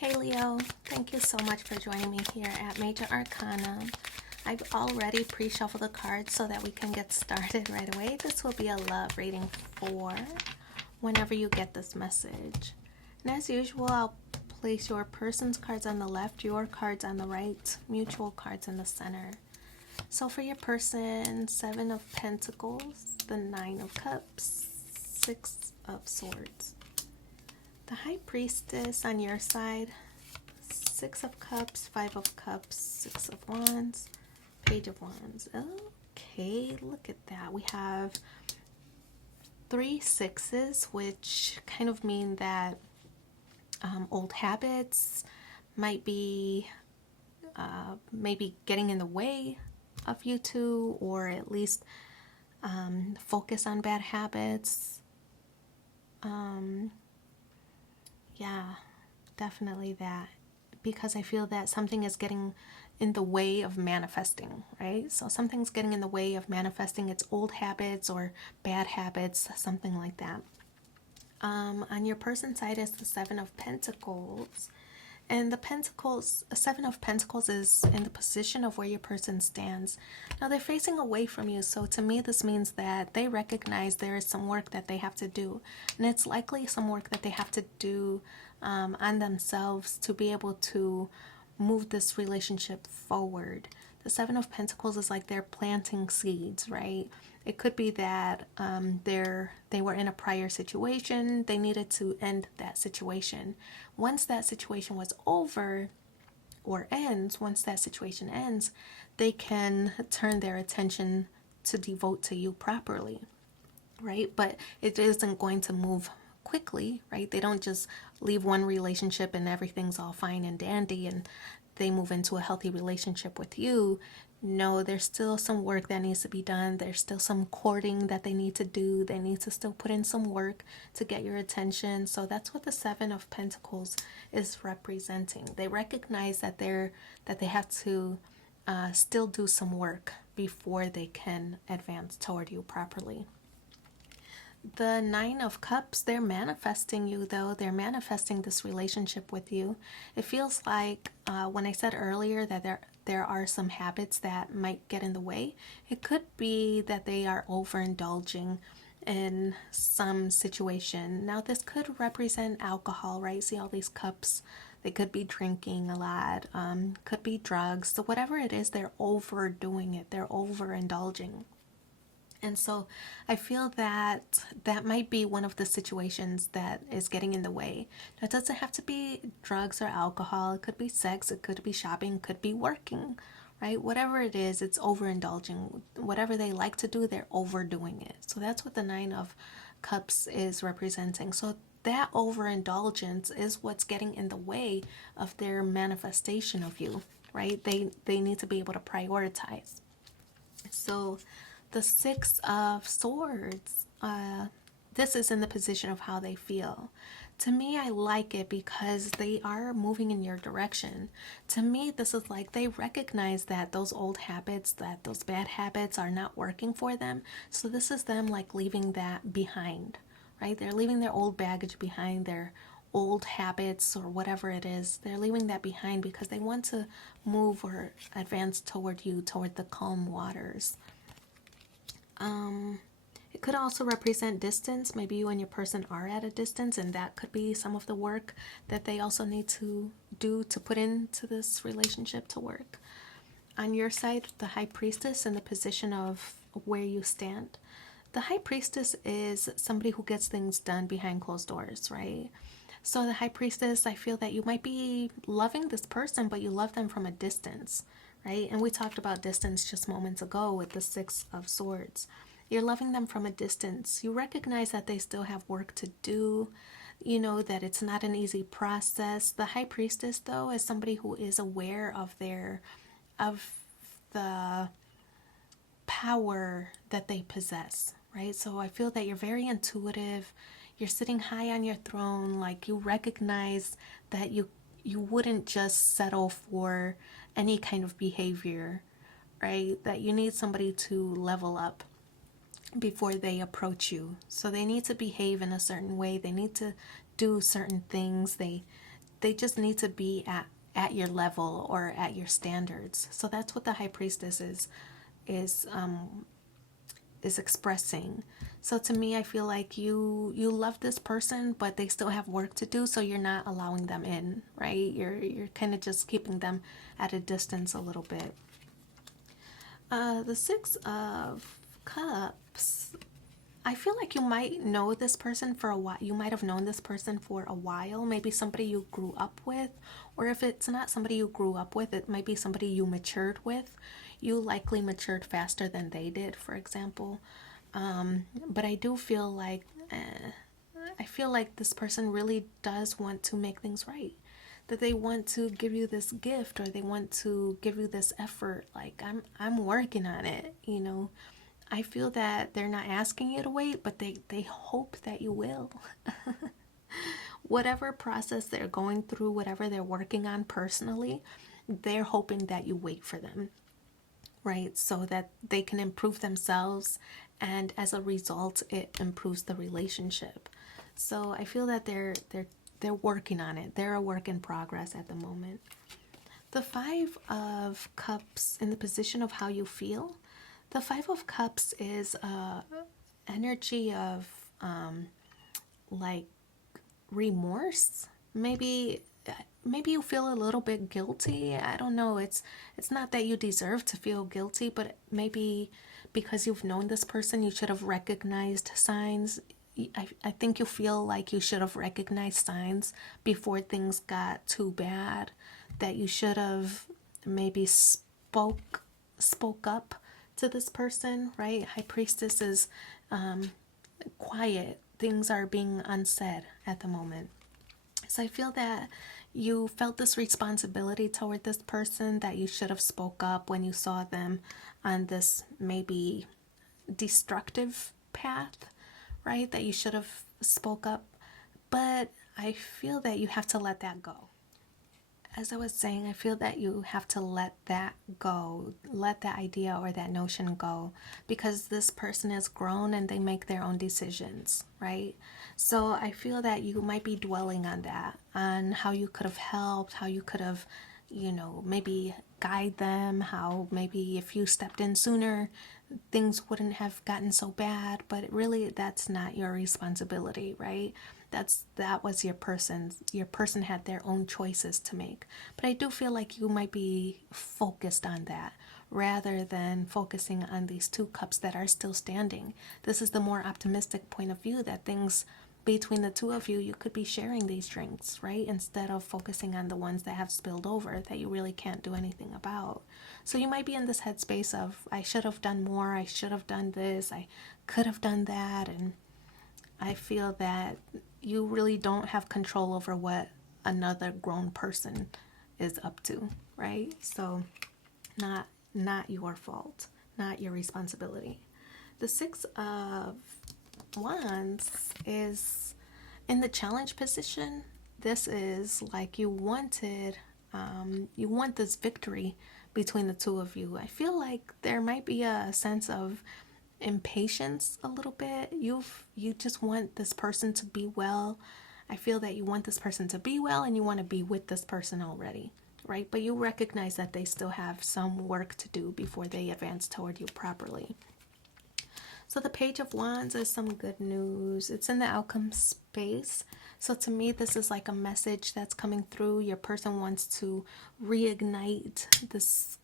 Hey Leo, thank you so much for joining me here at Major Arcana. I've already pre-shuffled the cards so that we can get started right away. This will be a love reading for whenever you get this message. And as usual, I'll place your person's cards on the left, your cards on the right, mutual cards in the center. So for your person, 7 of Pentacles, the 9 of Cups, 6 of Swords. The High Priestess on your side, 6 of Cups, 5 of Cups, 6 of Wands, Page of Wands. Okay, look at that. We have 3 sixes, which kind of mean that old habits might be maybe getting in the way of you two, or at least focus on bad habits. Yeah, definitely that. Because I feel that something is getting in the way of manifesting, right? So something's getting in the way of manifesting its old habits or bad habits, something like that. On your person side is the 7 of Pentacles. And the 7 of Pentacles is in the position of where your person stands. Now they're facing away from you, so to me this means that they recognize there is some work that they have to do. And it's likely some work that they have to do on themselves to be able to move this relationship forward. The 7 of Pentacles is like they're planting seeds, right? It could be that they were in a prior situation. They needed to end that situation. Once that situation was over or ends, once that situation ends, they can turn their attention to devote to you properly, right? But it isn't going to move quickly, right? They don't just leave one relationship and everything's all fine and dandy and they move into a healthy relationship with you. No, there's still some work that needs to be done. There's still some courting that they need to do. They need to still put in some work to get your attention. So that's what the 7 of Pentacles is representing. They recognize that they have to still do some work before they can advance toward you properly. The 9 of Cups, they're manifesting you though. They're manifesting this relationship with you. It feels like when I said earlier that there are some habits that might get in the way, it could be that they are overindulging in some situation. Now this could represent alcohol, right? See all these cups. They could be drinking a lot, could be drugs. So whatever it is, they're overdoing it. They're overindulging. And so I feel that that might be one of the situations that is getting in the way. Now, it doesn't have to be drugs or alcohol. It could be sex. It could be shopping. It could be working, right? Whatever it is, it's overindulging. Whatever they like to do, they're overdoing it. So that's what the 9 of Cups is representing. So that overindulgence is what's getting in the way of their manifestation of you, right? They need to be able to prioritize. So the 6 of Swords, this is in the position of how they feel. To me, I like it because they are moving in your direction. To me, this is like they recognize that those old habits, that those bad habits are not working for them. So this is them like leaving that behind, right? They're leaving their old baggage behind, their old habits or whatever it is. They're leaving that behind because they want to move or advance toward you, toward the calm waters. It could also represent distance. Maybe you and your person are at a distance, and that could be some of the work that they also need to do to put into this relationship to work. On your side, the High Priestess in the position of where you stand. The High Priestess is somebody who gets things done behind closed doors, right? So the High Priestess, I feel that you might be loving this person, but you love them from a distance, right? And we talked about distance just moments ago with the 6 of Swords. You're loving them from a distance. You recognize that they still have work to do. You know that it's not an easy process. The High Priestess, though, is somebody who is aware of the power that they possess, right? So I feel that you're very intuitive. You're sitting high on your throne. Like you recognize that you wouldn't just settle for any kind of behavior, right? That you need somebody to level up before they approach you. So they need to behave in a certain way. They need to do certain things. They they just need to be at your level or at your standards. So that's what the high priestess is is expressing. So to me, I feel like you love this person, but they still have work to do, so you're not allowing them in, right? You're kind of just keeping them at a distance a little bit. The Six of Cups. I feel like you might know this person for a while. You might have known this person for a while. Maybe somebody you grew up with. Or if it's not somebody you grew up with, it might be somebody you matured with. You likely matured faster than they did, for example. But I do feel like, I feel like this person really does want to make things right. That they want to give you this gift, or they want to give you this effort. Like, I'm working on it, you know. I feel that they're not asking you to wait, but they hope that you will. Whatever process they're going through, whatever they're working on personally, they're hoping that you wait for them, right? So that they can improve themselves, and as a result, it improves the relationship. So I feel that they're working on it. They're a work in progress at the moment. The Five of Cups in the position of how you feel. The Five of Cups is energy of like remorse. Maybe you feel a little bit guilty. I don't know. It's not that you deserve to feel guilty, but maybe because you've known this person, you should have recognized signs. I think you feel like you should have recognized signs before things got too bad, that you should have maybe spoke up to this person, right? High Priestess is quiet. Things are being unsaid at the moment. So I feel that you felt this responsibility toward this person, that you should have spoke up when you saw them on this maybe destructive path, right? That you should have spoke up. But I feel that you have to let that go. As I was saying, I feel that you have to let that go, let that idea or that notion go, because this person has grown and they make their own decisions, right? So I feel that you might be dwelling on that, on how you could have helped, how you could have, maybe guide them, how maybe if you stepped in sooner, things wouldn't have gotten so bad. But really, that's not your responsibility, right? That was your person had their own choices to make. But I do feel like you might be focused on that rather than focusing on these two cups that are still standing. This is the more optimistic point of view, that things between the two of you, you could be sharing these drinks, right? Instead of focusing on the ones that have spilled over that you really can't do anything about. So you might be in this headspace of, I should have done more, I should have done this, I could have done that. And I feel that you really don't have control over what another grown person is up to, right? So not your fault, not your responsibility. The Six of Wands is in the challenge position. This is like you want this victory between the two of you. I feel like there might be a sense of impatience a little bit. You just want this person to be well. I feel that you want this person to be well and you want to be with this person already, right? But you recognize that they still have some work to do before they advance toward you properly. So the Page of Wands is some good news. It's in the outcome space. So to me, this is like a message that's coming through. Your person wants to reignite this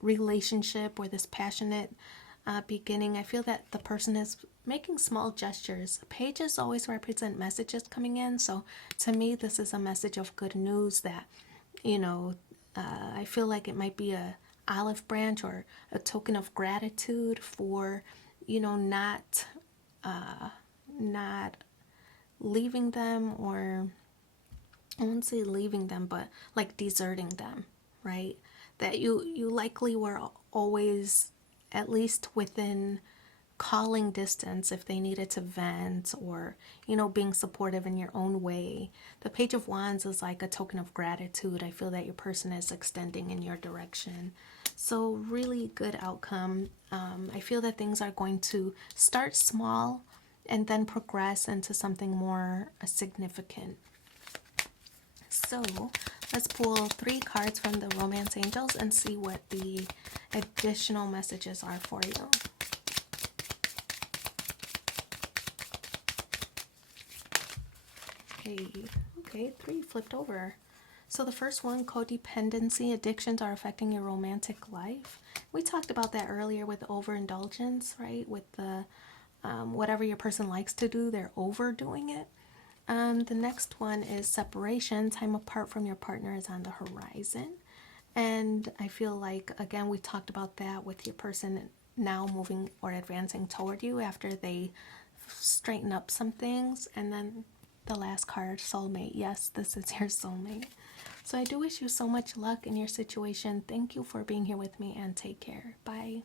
relationship or this passionate beginning. I feel that the person is making small gestures. Pages always represent messages coming in. So to me, this is a message of good news that, I feel like it might be a olive branch or a token of gratitude for, not leaving them, or I won't say leaving them, but like deserting them, right? That you likely were always at least within calling distance if they needed to vent, or being supportive in your own way. The Page of Wands is like a token of gratitude. I feel that your person is extending in your direction. So really good outcome. I feel that things are going to start small and then progress into something more significant. So let's pull 3 cards from the Romance Angels and see what the additional messages are for you. Okay, 3 flipped over. So the first one, codependency, addictions are affecting your romantic life. We talked about that earlier with overindulgence, right? With the whatever your person likes to do, they're overdoing it. The next one is separation. Time apart from your partner is on the horizon. And I feel like, again, we talked about that with your person now moving or advancing toward you after they straighten up some things. And then the last card, soulmate. Yes, this is your soulmate. So I do wish you so much luck in your situation. Thank you for being here with me and take care. Bye.